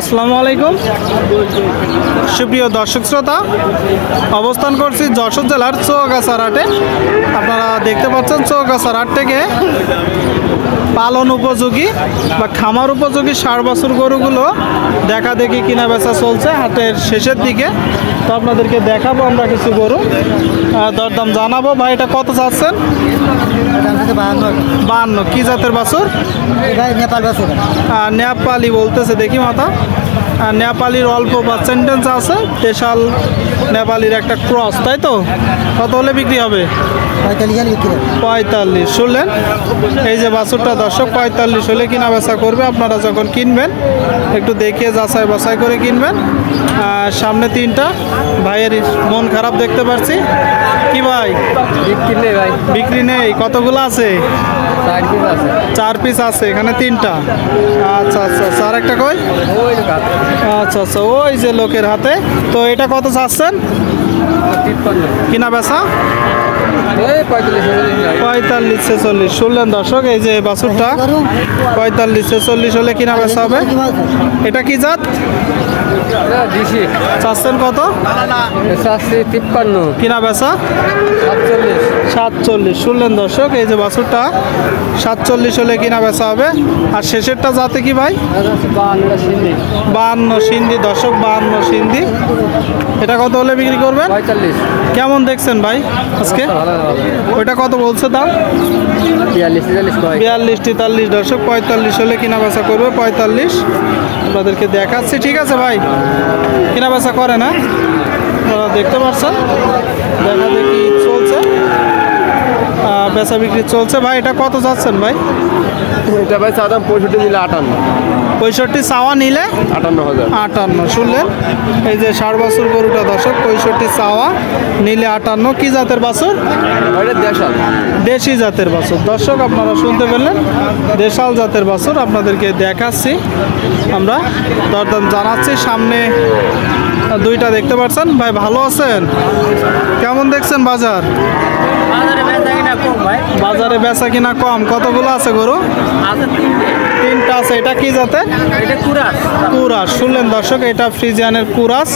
আসসালামু আলাইকুম সুপ্রিয় দর্শক শ্রোতা, অবস্থান করছি যশোর জেলার চৌগাছার হাটে। আপনারা দেখতে পাচ্ছেন চৌগাছার হাট থেকে পালন উপযোগী বা খামার উপযোগী 60 বছর গরুগুলো দেখা দেখি কিনা বেচা চলছে হাটের শেষের দিকে। তো আপনাদেরকে দেখাবো আমরা কিছু গরু, দরদাম জানাবো। ভাই এটা কত চাচ্ছেন? 52। কি জাতের বাছুর? নেপালি বলতেছে, দেখি মাথা। নেপালির অল্প পার্সেন্টেজ আছে, দেশাল নেপালির একটা ক্রস, তাই তো? কত হলে বিক্রি হবে? 45। শুনলেন, এই যে বাছুরটা দর্শক 45 হলে কিনা বেচা করবে। আপনারা যখন কিনবেন একটু দেখে যাচাই বাছাই করে কিনবেন। সামনে 3টা ভাইয়ের মন খারাপ দেখতে পাচ্ছি। কি ভাই বিক্রি নেই? কতগুলো আছে? 4 পিস আছে, এখানে 3টা। আচ্ছা আচ্ছা, আর একটা কই? আচ্ছা আচ্ছা, ওই যে লোকের হাতে। তো এটা কত চাচ্ছেন কিনা বেচা? 45-46। শুনলেন দর্শক, এই যে বাছুরটা 45-46 হলে কিনা বেচা হবে। এটা কি জাত? চাচ্ছেন কত? 53। কিনা বেচা 47। শুনলেন দর্শক, এই যে বাছুরটা 47 হলে কিনা বেচা হবে। আর শেষেরটা জাতে কি ভাই? 52 সিন্ধি দর্শক, 52 সিন্ধি। এটা কত হলে বিক্রি করবেন? 45। কেমন দেখছেন ভাই আজকে? ওইটা কত বলছে দাম? 42-43 দর্শক, 45 হলে কিনা বেচা করবে। 45 আপনাদেরকে দেখাচ্ছি। ঠিক আছে ভাই, কিনা বেচা করে না, দেখতে পাচ্ছেন। দেখা দেখি চলছে, বেচা বিক্রি চলছে। ভাই এটা কত যাচ্ছেন ভাই? এটা ভাই চাওয়া দাম 65 নিলে 58। 65 চাওয়া নিলে 58। শুনলেন, এই যে 60 বছর গরুটা দর্শক, 65 চাওয়া নিলে 58। কি জাতের বাছুর? দেশি জাতের বাছুর দর্শক, আপনারা শুনতে পেলেন, দেশাল জাতের বাছুর। আপনাদেরকে দেখাচ্ছি, আমরা দরদাম জানাচ্ছি। সামনে 2টা দেখতে পাচ্ছেন। ভাই ভালো আছেন? কেমন দেখছেন বাজার? বাজারে বেচা কিনা কম। কতগুলো আছে গরু? 3টা আছে। এটা কি জাতের? কুরাস। শুনলেন দর্শক, এটা ফ্রিজিয়ানের কুরাস।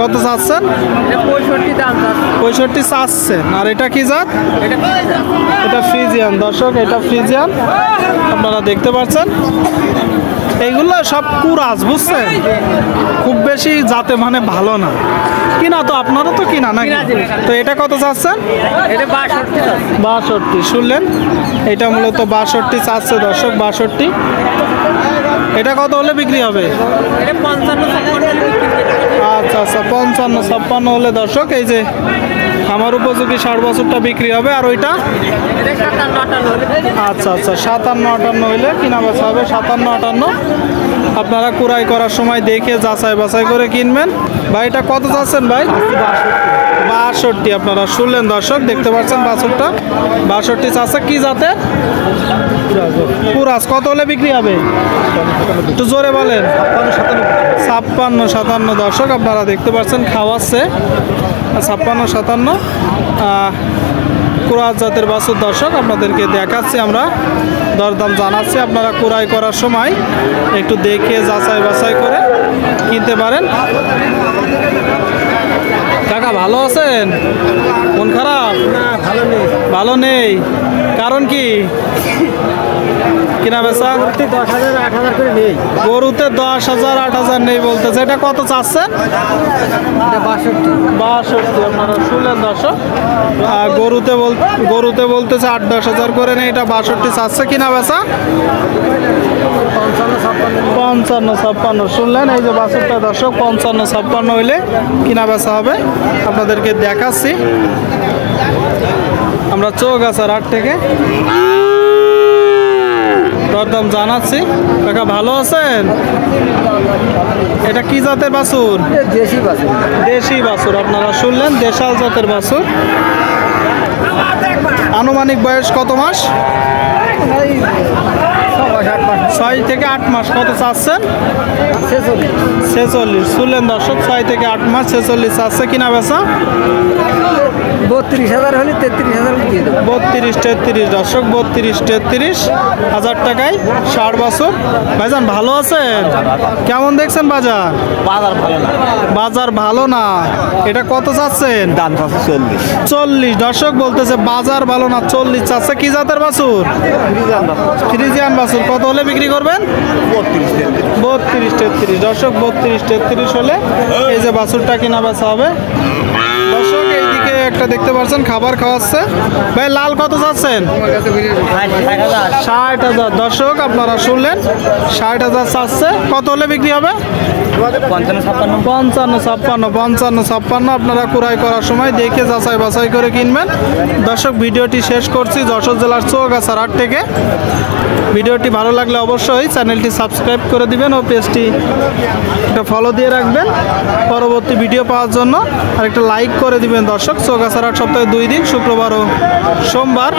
কত চাচ্ছেন? 65 চাচ্ছেন। আর এটা কি জাত? এটা ফ্রিজিয়ান দর্শক, এটা ফ্রিজিয়ান। আপনারা দেখতে পাচ্ছেন, এইগুলো সব কুরাস, বুঝছেন? খুব বেশি জাতে মানে ভালো না। কিনা তো আপনারা তো কিনা নাকি? তো এটা কত চাচ্ছেন? 62। শুনলেন, এটা মূলত 62 চাচ্ছে দর্শক, 62। এটা কত হলে বিক্রি হবে? আচ্ছা আচ্ছা, 55-56 হলে দর্শক, এই যে আমার উপযোগী 60 বছরটা বিক্রি হবে। আর ওইটা? আচ্ছা আচ্ছা, 57-58 হইলে কিনা বেচা হবে। 57-58 আপনারা কুড়াই করার সময় দেখে যাচাই বাছাই করে কিনবেন। ভাই এটা কত চাচ্ছেন ভাই? 62। আপনারা শুনলেন দর্শক, দেখতে পাচ্ছেন বাছুরটা 62 চাচ্ছে। কি জাতে? কুরাস। কত হলে বিক্রি হবে? একটু জোরে বলেন। 56-57 দর্শক, আপনারা দেখতে পাচ্ছেন খাওয়াচ্ছে। 56-57 কুরাস জাতের বাছুর দর্শক, আপনাদেরকে দেখাচ্ছি, আমরা দরদাম জানাচ্ছি। আপনারা কুড়াই করার সময় একটু দেখে যাচাই বাছাই করে কিনতে পারেন। কাকা ভালো আছেন? মন খারাপ? ভালো নেই। কারণ কি? কিনা বেচা গরুতে 10,000-8,000 নেই বলতেছে। এটা কত চাচ্ছেন? 62। আপনারা শুনলেন দর্শক, গরুতে বলতেছে 8-10,000 করে নেই, এটা 62 চাচ্ছে। কিনা বেচা 55-56। শুনলেন, এই যে বাছুরটা দর্শক 55-56 হইলে কিনা বেচা হবে। আপনাদেরকে দেখাচ্ছি, আমরা চৌগাছার হাট থেকে দরদাম জানাচ্ছি। কাকা ভালো আছেন? এটা কি জাতের বাছুর? দেশি বাছুর। আপনারা শুনলেন, দেশাল জাতের বাছুর। আনুমানিক বয়স কত মাস? 6 থেকে থেকে 8 মাস কত চাচ্ছেন? 46 শুনলেন দর্শক, 6 থেকে 8 মাস 46 চাচ্ছে। কিনা বেচা 32,000 হলে 33,000 দিয়ে দেবো। 32-33 দর্শক, 32-33 হাজার টাকায় 60 বছর। ভাইজান ভালো আছেন? কেমন দেখছেন বাজার? বাজার ভালো না, বাজার ভালো না, এটা কত চাচ্ছেন? দাম আছে 40। 40 দর্শক বলতেছে বাজার ভালো না, 40 চাচ্ছে। কি জাতের বাছুর? ফ্রিজিয়ান বাছুর। কত হলে বিক্রি করবেন? 32-33 দর্শক, 32-33 হলে এই যে বাছুরটা কিনা বেচা হবে। দর্শক এইদিকে একটা দেখতে পাচ্ছেন খাবার খাওয়াচ্ছে। ভাই লাল কত চাচ্ছেন? 60,000 দর্শক, আপনারা শুনলেন 60,000 চাচ্ছে। কত হলে বিক্রি হবে? 55-56 আপনারা ক্রয় করার সময় দেখে যাচাই বাছাই করে কিনবেন। দর্শক ভিডিওটি শেষ করছি যশোর জেলার চৌগাছার হাট থেকে। ভিডিওটি ভালো লাগলে অবশ্যই চ্যানেলটি সাবস্ক্রাইব করে দিবেন ও পেজটি একটা ফলো দিয়ে রাখবেন পরবর্তী ভিডিও পাওয়ার জন্য, আর একটা লাইক করে দিবেন। দর্শক চৌগাছার হাট সপ্তাহে 2 দিন, শুক্রবার ও সোমবার।